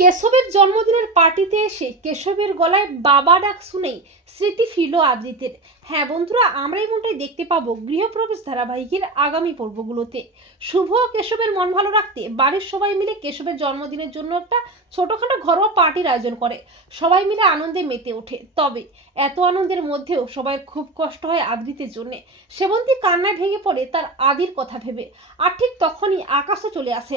কেশবের জন্মদিনের পার্টিতে এসে কেশবের গলায় বাবা ডাক শুনেই স্মৃতি ফিরল আদ্রিতের। হ্যাঁ বন্ধুরা, আমরা এমনটাই দেখতে পাবো গৃহপ্রবেশ ধারাবাহিকের আগামী পর্বগুলোতে। শুভ কেশবের মন ভালো রাখতে বাড়ির সবাই মিলে কেশবের জন্মদিনের জন্য একটা ছোটোখাটো ঘরোয়া পার্টির আয়োজন করে। সবাই মিলে আনন্দে মেতে ওঠে। তবে এত আনন্দের মধ্যেও সবাই খুব কষ্ট হয় আদ্রিতের জন্যে। সেবন্তী কান্নায় ভেঙে পড়ে তার আদির কথা ভেবে। আর ঠিক তখনই আকাশও চলে আসে।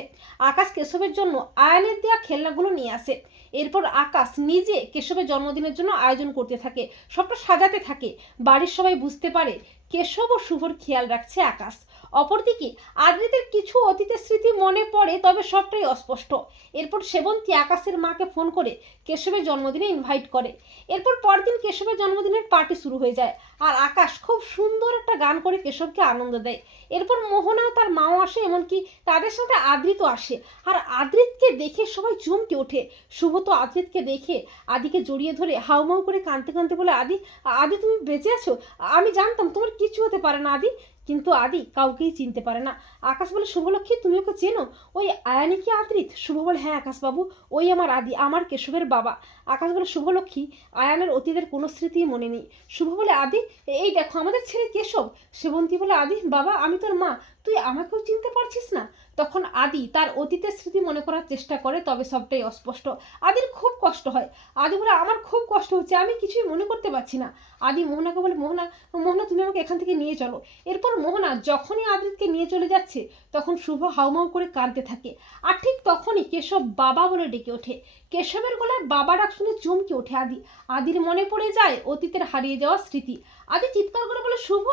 আকাশ কেশবের জন্য আয়নের দেওয়া খেলনাগুলো নিয়ে আসে। এরপর আকাশ নিজে কেশবের জন্মদিনের জন্য আয়োজন করতে থাকে। সবটা সাজাতে থাকে। বাড়ির সবাই বুঝতে পারে কেশব ও শুভর খেয়াল রাখছে আকাশ। অপরদিকে আদ্রিতের কিছু অতীতের স্মৃতি মনে পড়ে, তবে সবটাই অস্পষ্ট। এরপর সেবন্তী আকাশের মাকে ফোন করে কেশবের জন্মদিনে ইনভাইট করে। এরপর পরদিন কেশবের জন্মদিনের পার্টি শুরু হয়ে যায় আর আকাশ খুব সুন্দর একটা গান করে কেশবকে আনন্দ দেয়। এরপর মোহনাও তার মাও আসে, এমনকি তাদের সাথে আদ্রিতও আসে। আর আদ্রিতকে দেখে সবাই চমকে ওঠে। শুভ তো আদ্রিতকে দেখে আদিকে জড়িয়ে ধরে হাউমাউ করে কাঁদতে কাঁদতে বলে, আদি আদি তুমি বেঁচে আছো? আমি জানতাম তোমার কিছু হতে পারে না, আদি। কিন্তু আদি কাউকেই চিনতে পারে না। আকাশ বলে, শুভলক্ষ্মী, তুমি ওকে চেনো? ওই আয়ানি কি আদ্রিত? শুভ বলে হ্যাঁ আকাশবাবু, ওই আমার আদি, আমার কেশবের বাবা। আকাশ বলে, শুভলক্ষ্মী, আয়ানের অতীতের কোনো স্মৃতিই মনে নেই। শুভ বলে, আদি, এই দেখো, আমাদের ছেলে কেশব। সেবন্তী বলে, আদি, বাবা, আমি তোর মা। তুই আমাকেও চিনতে পারছিস না? তখন আদি তার অতীতের স্মৃতি মনে করার চেষ্টা করে, তবে সবটাই অস্পষ্ট। আদির খুব কষ্ট হয়। আদি বলে, আমার খুব কষ্ট হচ্ছে, আমি কিছুই মনে করতে পারছি না। আদি মোহনাকে বলে, মোহনা মোহনা, তুমি আমাকে এখান থেকে নিয়ে চলো। এরপর মোহনা যখনই আদিতকে নিয়ে চলে যাচ্ছে, তখন শুভ হাউমাউ করে কাঁদতে থাকে। আর ঠিক তখনই কেশব বাবা বলে ডেকে ওঠে। কেশবের গলায় বাবা ডাক শুনে চমকে ওঠে আদি। আদির মনে পড়ে যায় অতীতের হারিয়ে যাওয়া স্মৃতি। আদি চিৎকার করে বলে, শুভ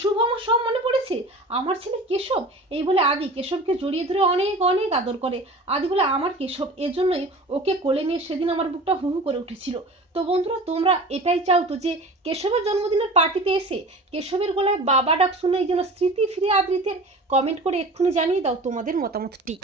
শুভ আমার সব মনে পড়েছে। আমার ছেলে কেশব? এই বলে আদি কেশবকে জড়িয়ে ধরে অনেক অনেক আদর করে। আদি বলে, আমার কেশব, এজন্যই ওকে কোলে নিয়ে সেদিন আমার বুকটা হু হু করে উঠেছিল। তো বন্ধুরা, তোমরা এটাই চাও তো যে, কেশবের জন্মদিনের পার্টিতে এসে কেশবের গলায় বাবা ডাক শুনে এই জন্য স্মৃতি ফিরে আবৃতের কমেন্ট করে এক্ষুনি জানিয়ে দাও তোমাদের মতামতটি।